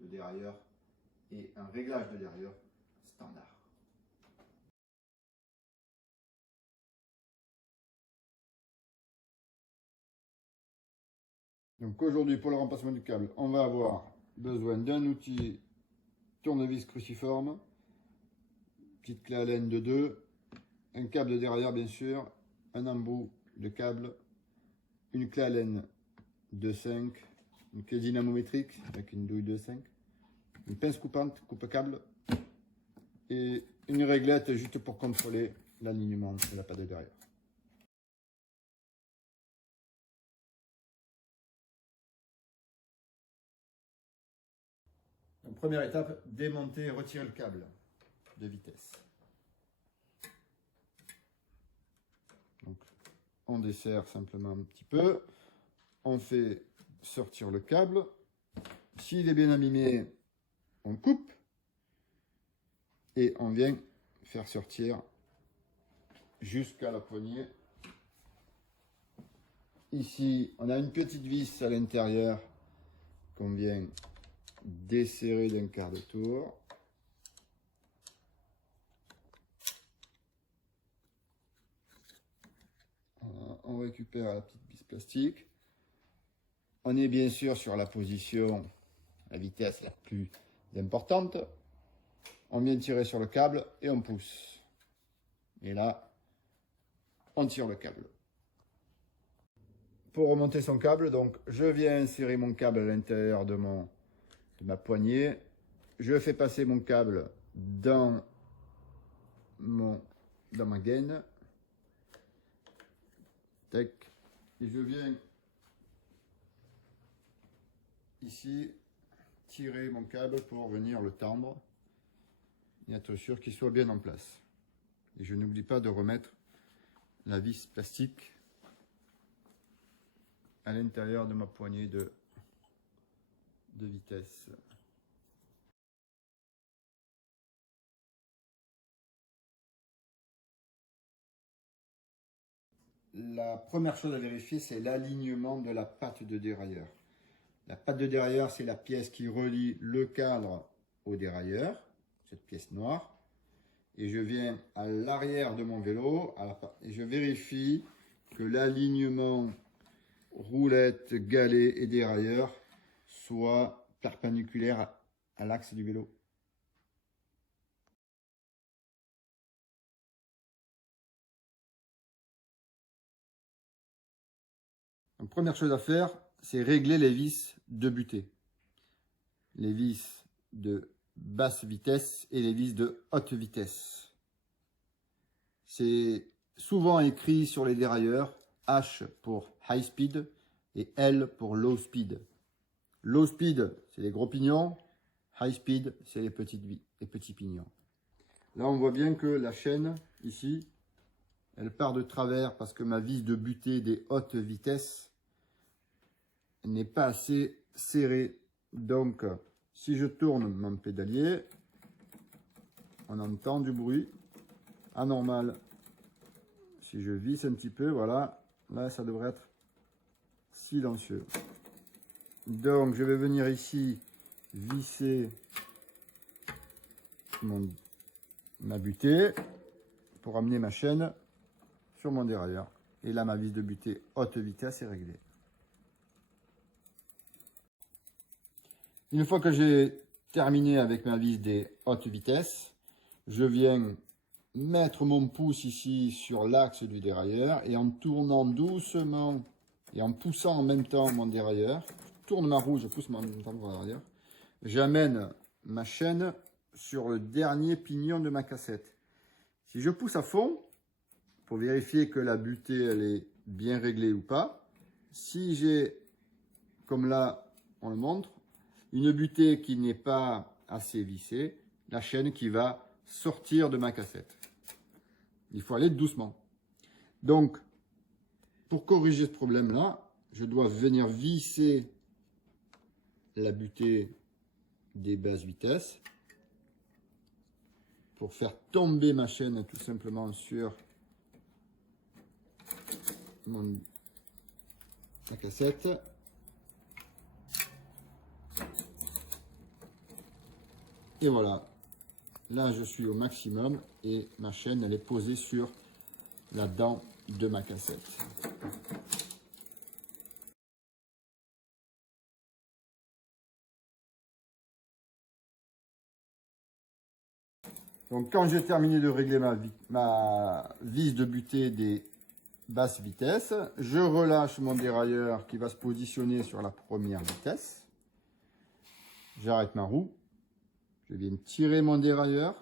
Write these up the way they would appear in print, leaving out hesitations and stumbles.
de dérailleur et un réglage de dérailleur standard. Donc aujourd'hui, pour le remplacement du câble, on va avoir besoin d'un outil tournevis cruciforme, petite clé Allen de 2, un câble de dérailleur bien sûr, un embout de câble, une clé Allen de 5, une clé dynamométrique avec une douille de 5, une pince coupante, coupe-câble et une réglette juste pour contrôler l'alignement de la patte de dérailleur. Donc, première étape, démonter et retirer le câble de vitesse. Donc, on desserre simplement un petit peu, on fait sortir le câble. S'il est bien abîmé, on coupe et on vient faire sortir jusqu'à la poignée. Ici, on a une petite vis à l'intérieur qu'on vient desserrer d'un quart de tour. Voilà, on récupère la petite vis plastique. On est bien sûr sur la position, la vitesse la plus importante. On vient tirer sur le câble et on pousse. Et là, on tire le câble. Pour remonter son câble, donc je viens insérer mon câble à l'intérieur de ma poignée. Je fais passer mon câble dans ma gaine. Tac. Et je viens ici tirer mon câble pour venir le tendre et être sûr qu'il soit bien en place. Et je n'oublie pas de remettre la vis plastique à l'intérieur de ma poignée de vitesse. La première chose à vérifier, c'est l'alignement de la patte de dérailleur. La patte de dérailleur, c'est la pièce qui relie le cadre au dérailleur, cette pièce noire. Et je viens à l'arrière de mon vélo et je vérifie que l'alignement roulette, galet et dérailleur soit perpendiculaire à l'axe du vélo. Donc, première chose à faire, c'est régler les vis de butée. Les vis de basse vitesse et les vis de haute vitesse. C'est souvent écrit sur les dérailleurs H pour high speed et L pour low speed. Low speed, c'est les gros pignons. High speed, c'est les petits pignons. Là, on voit bien que la chaîne, ici, elle part de travers parce que ma vis de butée des hautes vitesses n'est pas assez serrée. Donc, si je tourne mon pédalier, on entend du bruit anormal. Si je visse un petit peu, voilà, là, ça devrait être silencieux. Donc, je vais venir ici visser ma butée pour amener ma chaîne sur mon dérailleur. Et là, ma vis de butée haute vitesse est réglée. Une fois que j'ai terminé avec ma vis des hautes vitesses, je viens mettre mon pouce ici sur l'axe du dérailleur et en tournant doucement et en poussant en même temps mon dérailleur, je tourne ma roue, je pousse mon dérailleur, j'amène ma chaîne sur le dernier pignon de ma cassette. Si je pousse à fond, pour vérifier que la butée elle est bien réglée ou pas, si j'ai, comme là on le montre, une butée qui n'est pas assez vissée, la chaîne qui va sortir de ma cassette. Il faut aller doucement. Donc, pour corriger ce problème-là, je dois venir visser la butée des basses vitesses pour faire tomber ma chaîne tout simplement sur la cassette. Et voilà. Là, je suis au maximum et ma chaîne, elle est posée sur la dent de ma cassette. Donc, quand j'ai terminé de régler ma vis de butée des basses vitesses, je relâche mon dérailleur qui va se positionner sur la première vitesse. J'arrête ma roue. Je viens tirer mon dérailleur.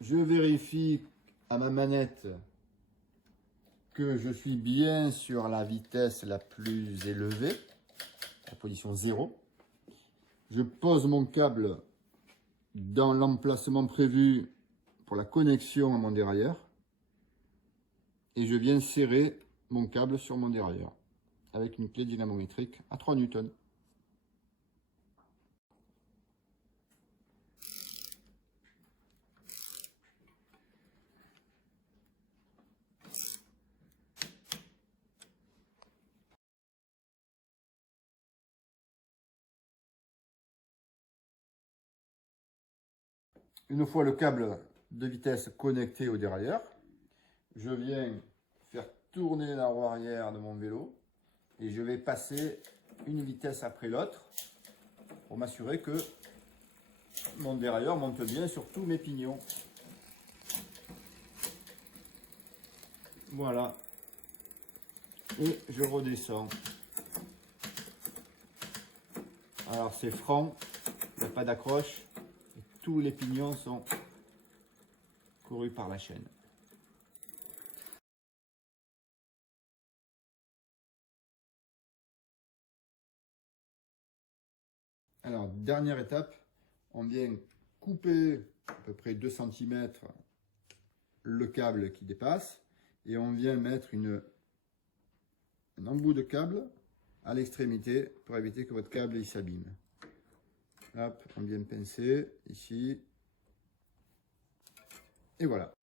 Je vérifie à ma manette que je suis bien sur la vitesse la plus élevée, la position 0. Je pose mon câble dans l'emplacement prévu pour la connexion à mon dérailleur et je viens serrer mon câble sur mon dérailleur avec une clé dynamométrique à 3 newtons. Une fois le câble de vitesse connecté au dérailleur, je viens faire tourner la roue arrière de mon vélo et je vais passer une vitesse après l'autre pour m'assurer que mon dérailleur monte bien sur tous mes pignons. Voilà. Et je redescends. Alors c'est franc, il n'y a pas d'accroche. Tous les pignons sont courus par la chaîne. Alors, dernière étape, on vient couper à peu près 2 cm le câble qui dépasse et on vient mettre un embout de câble à l'extrémité pour éviter que votre câble s'abîme. Hop, on vient pincer ici. Et voilà.